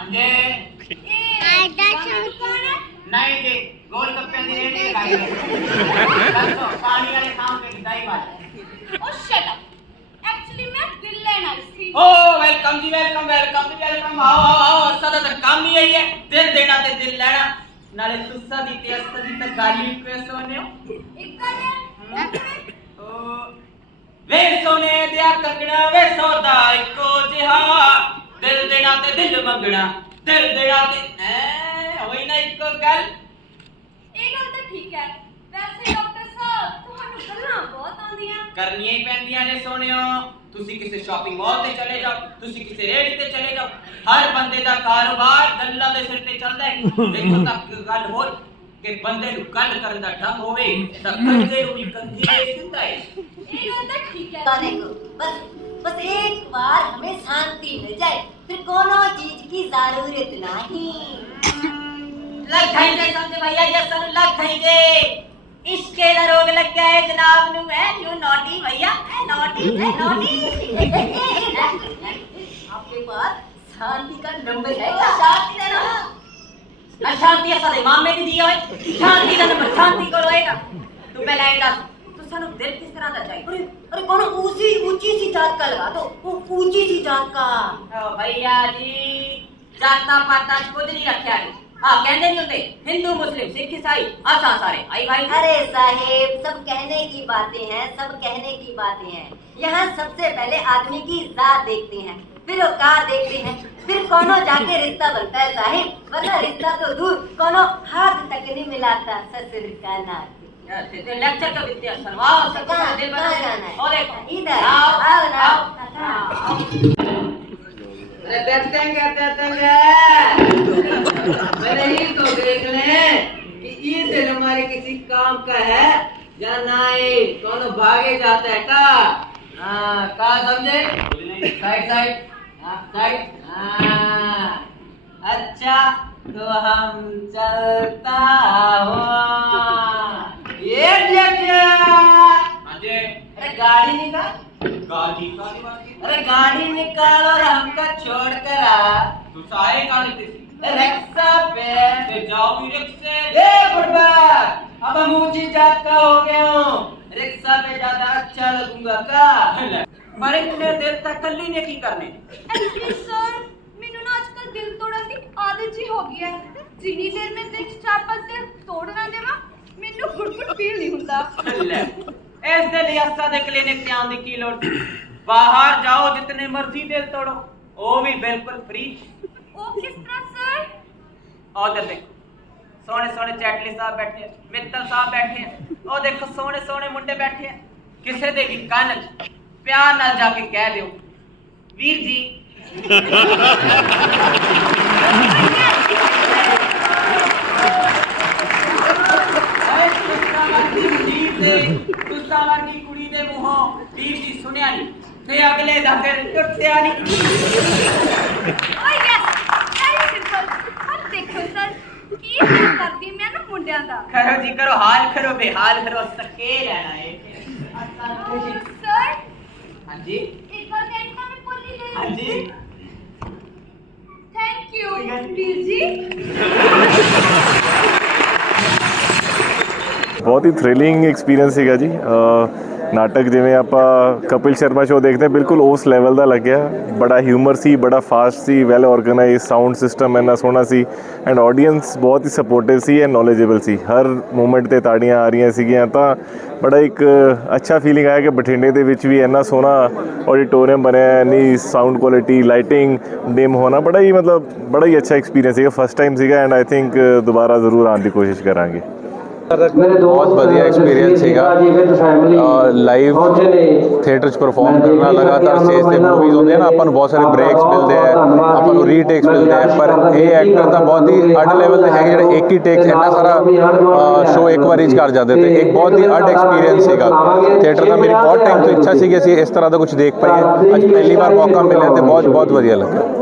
ਹਾਂਜੀ। ਇਹ ਗਾਣਾ ਕੌਣ ਹੈ? ਨਹੀਂ ਜੀ ਗੋਲ ਗੱਪਿਆਂ ਦੀ ਰੇਹੜੀ ਲਗਾਈ ਹੈ। ਦੱਸੋ ਪਾਣੀ ਵਾਲੇ ਖਾਂ ਕੇ ਗਦਾਈ ਬਾਤ ਉਹ ਸ਼ਟ ਅਪ ਐਕਚੁਅਲੀ ਮੈਂ ਦਿਲ ਲੈਣ ਆਈ ਸੀ। ਓ welcome ji welcome welcome ji welcome ਆਓ ਆਓ ਆਓ ਸਦਾ ਤਾਂ ਕੰਮ ਹੀ ਆਈ ਹੈ। ਦਿਲ ਦੇਣਾ ਤੇ ਦਿਲ ਲੈਣਾ। ਨਾਲੇ ਤੁਸਾਂ ਦੀ ਤੇ ਅਸਾਂ ਦੀ ਤਾਂ ਗਾਲੀ ਕਿਵੇਂ ਸੋਨੇ ਹੋ ਇੱਕ ਗੱਲ ਹੈ? ਓ ਵੇ ਸੋਨੇ ਦਿਆ ਕੰਗਣਾ ਵੇ ਸੌਦਾ ਇੱਕੋ ਜਿਹਾ। ਦਿਲ ਦੇਣਾ ਤੇ ਦਿਲ ਮੰਗਣਾ ਦਿਲ ਦੇਣਾ ਤੇ ਐ ਹੋਈ ਨਾ ਇੱਕੋ ਗੱਲ ਇਹ ਗੱਲ ਤਾਂ ਠੀਕ ਹੈ ਵੈਸੇ ਡਾਕਟਰ ਸਾਹਿਬ ਤੁਹਾਨੂੰ ਗੱਲਾਂ ਬਹੁਤ ਆਉਂਦੀਆਂ ਕਰਨੀਆਂ ਹੀ ਪੈਂਦੀਆਂ ਨੇ ਸੋਹਣਿਓ ਤੁਸੀਂ ਕਿਸੇ ਸ਼ਾਪਿੰਗ ਮਾਲ ਤੇ ਚਲੇ ਜਾਓ ਤੁਸੀਂ ਕਿਸੇ ਰੇਹੜੀ ਤੇ ਚਲੇ ਜਾਓ ਹਰ ਬੰਦੇ ਦਾ ਕਾਰੋਬਾਰ ਗੱਲਾਂ ਦੇ ਸਿਰ ਤੇ ਚੱਲਦਾ ਹੈ ਦੇਖੋ ਤੱਕ ਗੱਲ ਹੋਰ ਕਿ ਬੰਦੇ ਨੂੰ ਗੱਲ ਕਰਨ ਦਾ ਢੰਗ ਹੋਵੇ ਤਾਂ ਕੰਗੇ ਨੂੰ ਵੀ ਕੰਗੀ ਦੇ ਦਿੰਦਾ ਹੈ ਇਹ ਗੱਲ ਤਾਂ ਠੀਕ ਹੈ गाने को बस बस एक बार हमें शांति मिल जाए फिर कोनो चीज की जरूरत नहीं ਲੱਗ ਜਾਏਗੇ ਸਮਝ ਭਈਆ ਇਹ ਸਾਨੂੰ ਲੱਗ ਜਾਏਗੇ ਇਸ਼ਕੇ ਦਾ ਰੋਗ ਲੱਗਿਆ ਹੈ ਜਨਾਬ ਨੂੰ ਹੈ ਯੂ ਨੋਟੀ ਭਈਆ ਨੋਟੀ ਨੋਟੀ आपके पास शांति का नंबर है क्या ਸ਼ਾਂਤੀ ਦਾ ਨਾ ਸ਼ਾਂਤੀ ਅਸਾਂ ਮਾਮੇ ਦੀ ਦੀ ਹੋਏ ਸ਼ਾਂਤੀ ਦਾ ਨੰਬਰ ਸ਼ਾਂਤੀ ਕੋਲ ਹੋਏਗਾ ਤੂੰ ਪਹਿਲਾਂ ਇਹ ਦੱਸ ਤੂੰ ਸਾਨੂੰ ਦਿਲ ਕਿਸ ਤਰ੍ਹਾਂ ਦਾ ਚਾਹੀਦਾ अरे अरे कोनो ऊंची ऊंची सी जात का लगा दो वो ऊंची सी जात का भैया जी जाता पाता कुछ नहीं रखा जी आप कहने नहीं होते। हिंदू मुस्लिम सिख ईसाई आसा सारे। आई भाई। अरे साहेब सब कहने की बातें हैं सब कहने की बातें हैं। यहाँ सबसे पहले आदमी की जात देखते हैं फिर औकात देखते हैं फिर कोनो जाके रिश्ता बनता है साहिब? वरना रिश्ता तो दूर कोनो हाथ तक नहीं मिलाता ससुर का नाते लेक्चर तो का विद्या सर्वाव सबका दिल बना और एक इधर। हाँ, किसी काम का है या नहीं? कौन भागे जाता है? का हाँ का समझे? Side side. हाँ साइड। हाँ। अच्छा तो हम चलता हो ये अरे गाड़ी निकाल। गाड़ी अरे गाड़ी निकाल और हमको छोड़ कर आ। तू सारे रिक्शा पे फिर जाओ रिक्शे ए गुडबैक अब हम ऊंची जात का हो गया हूँ रिक्शा पे ज्यादा अच्छा लगूंगा का ਮਰੇ ਕਿੰਨੇ ਦਿਨ ਤੱਕ ਕੱਲੀ ਨੇ ਕੀ ਕਰਨੀ? ਐਕਚੁਅਲੀ ਸਰ ਮੈਨੂੰ ਨਾ ਅੱਜਕੱਲ ਦਿਲ ਤੋੜਨ ਦੀ ਆਦਤ ਜੀ ਹੋ ਗਈ ਹੈ। ਜਿੰਨੀ ਦੇਰ ਮੈਂ ਦਿਲ ਚਾਪਸ ਦੇ ਤੋੜ ਨਾ ਦੇਵਾਂ ਮੈਨੂੰ ਗੁੜਗੁੜ ਫੀਲ ਨਹੀਂ ਹੁੰਦਾ। ਲੈ ਇਸ ਦੇ ਲਈ ਅਸਤਾ ਦੇ ਕਲੀਨਿਕ ਤੇ ਆਉਣ ਦੀ ਕੀ ਲੋੜ ਸੀ? ਬਾਹਰ ਜਾਓ ਜਿੰਨੇ ਮਰਜ਼ੀ ਦਿਲ ਤੋੜੋ। ਉਹ ਵੀ ਬਿਲਕੁਲ ਫ੍ਰੀ ਉਹ ਕਿਸ ਤਰ੍ਹਾਂ ਸਰ ਉਧਰ ਦੇਖੋ। ਸੋਹਣੇ ਸੋਹਣੇ ਚੈਟਲੀ ਸਾਹਿਬ ਬੈਠੇ ਆ ਮਿੱਤਲ ਸਾਹਿਬ ਬੈਠੇ ਆ। ਉਹ ਦੇਖੋ ਸੋਹਣੇ ਸੋਹਣੇ ਮੁੰਡੇ ਬੈਠੇ ਆ। ਕਿਸੇ ਦੇ ਵੀ ਕੰਨ 'ਚ ਪਿਆਰ ਨਾਲ ਜਾ ਕੇ ਕਹਿ ਦਿਓ ਵੀਰ ਜੀ। ਐ ਤੁਸਾਂ ਵਰਗੀ ਕੁੜੀ ਦੇ ਤੁਸਾਂ ਵਰਗੀ ਕੁੜੀ ਦੇ ਮੂੰਹੋਂ ਵੀਰ ਜੀ ਸੁਣਿਆ ਨਹੀਂ ਤੇ ਅਗਲੇ ਦਾ ਦਿਲ ਟੁੱਟਿਆ ਨਹੀਂ ਓ ਯੈਸ ਵੈਰੀ ਸਿੰਪਲ ਪਰ ਦੇਖੋ ਸਰ ਕੀ ਫੀਲ ਕਰਦੀ ਮੈਂ ਨਾ ਮੁੰਡਿਆਂ ਦਾ? ਕਰੋ ਜੀ ਕਰੋ ਹਾਲ ਕਰੋ ਬੇਹਾਲ ਕਰੋ ਸਕੇ ਰਹਿਣਾ ਏ ਸਰ? ਹਾਂਜੀ? ਇੱਕ ਵਾਰ ਕਹਿਣੀ ਤਾਂ ਮੈਂ ਭੁੱਲ ਹੀ ਗਈ ਹਾਂਜੀ? ਥੈਂਕ ਯੂ ਵੀਰ ਜੀ। ਬਹੁਤ ਹੀ ਥ੍ਰਿਲਿੰਗ ਐਕਸਪੀਰੀਅੰਸ ਸੀਗਾ ਜੀ। ਅਹ ਨਾਟਕ ਜਿਵੇਂ ਆਪਾਂ ਕਪਿਲ ਸ਼ਰਮਾ ਸ਼ੋਅ ਦੇਖਦੇ ਹਾਂ ਬਿਲਕੁਲ ਉਸ ਲੈਵਲ ਦਾ ਲੱਗਿਆ। ਬੜਾ ਹਿਊਮਰ ਸੀ ਬੜਾ ਫਾਸਟ ਸੀ ਵੈਲ ਆਰਗੇਨਾਈਜ਼ ਸਾਊਂਡ ਸਿਸਟਮ ਇੰਨਾ ਸੋਹਣਾ ਸੀ। ਐਂਡ ਆਡੀਅנס ਬਹੁਤ ਹੀ ਸਪੋਰਟਿਵ ਸੀ ਐਂਡ ਨੋਲੇਜੇਬਲ ਸੀ। ਹਰ ਮੂਮੈਂਟ ਤੇ ਤਾੜੀਆਂ ਆ ਰਹੀਆਂ ਸੀਗੀਆਂ ਤਾਂ ਬੜਾ ਇੱਕ ਅੱਛਾ ਫੀਲਿੰਗ ਆਇਆ ਕਿ ਬਠਿੰਡੇ ਦੇ ਵਿੱਚ ਵੀ ਇੰਨਾ ਸੋਹਣਾ ਆਡੀਟੋਰੀਅਮ ਬਣਿਆ ਹੈ, ਇੰਨੀ ਸਾਊਂਡ ਕੁਆਲਿਟੀ ਲਾਈਟਿੰਗ ਡਿਮ ਹੋਣਾ ਬੜਾ ਹੀ ਮਤਲਬ ਬੜਾ ਹੀ ਅੱਛਾ ਐਕਸਪੀਰੀਅੰਸ ਸੀਗਾ। ਫਸਟ ਟਾਈਮ ਸੀਗਾ ਐਂਡ ਆਈ ਥਿੰਕ ਦੁਬਾਰਾ ਜ਼ਰੂਰ ਆਉਣ ਦੀ ਕੋਸ਼ਿਸ਼ ਕਰਾਂਗੇ। ਬਹੁਤ ਵਧੀਆ ਐਕਸਪੀਰੀਅੰਸ ਸੀਗਾ। ਲਾਈਵ ਥੀਏਟਰ 'ਚ ਪਰਫਾਰਮ ਕਰਨਾ ਲਗਾਤਾਰ ਸਟੇਜ ਤੇ ਮੂਵੀਜ਼ ਹੁੰਦੇ ਆ ਨਾ ਆਪਾਂ ਨੂੰ ਬਹੁਤ ਸਾਰੇ ਬ੍ਰੇਕਸ ਮਿਲਦੇ ਆ ਆਪਾਂ ਨੂੰ ਰੀਟੇਕਸ ਮਿਲਦੇ ਆ ਪਰ ਇਹ ਐਕਟਰ ਤਾਂ ਬਹੁਤ ਹੀ ਅੱਡ ਲੈਵਲ ਤੇ ਹੈਗੇ ਜਿਹੜੇ ਇੱਕ ਹੀ ਟੇਕ ਇੰਨਾ ਸਾਰਾ ਸ਼ੋ ਇੱਕ ਵਾਰੀ 'ਚ ਕਰ ਜਾਂਦੇ ਤੇ ਇੱਕ ਬਹੁਤ ਹੀ ਅੱਡ ਐਕਸਪੀਰੀਅੰਸ ਸੀਗਾ। ਥੀਏਟਰ ਦਾ ਮੇਰੀ ਬਹੁਤ ਟਾਈਮ ਤੋਂ ਇੱਛਾ ਸੀ ਕਿ ਅਸੀਂ ਇਸ ਤਰ੍ਹਾਂ ਦਾ ਕੁਝ ਦੇਖ ਪਾਈਏ। ਅੱਜ ਪਹਿਲੀ ਵਾਰ ਮੌਕਾ ਮਿਲਿਆ ਤੇ ਬਹੁਤ ਬਹੁਤ ਵਧੀਆ ਲੱਗਾ।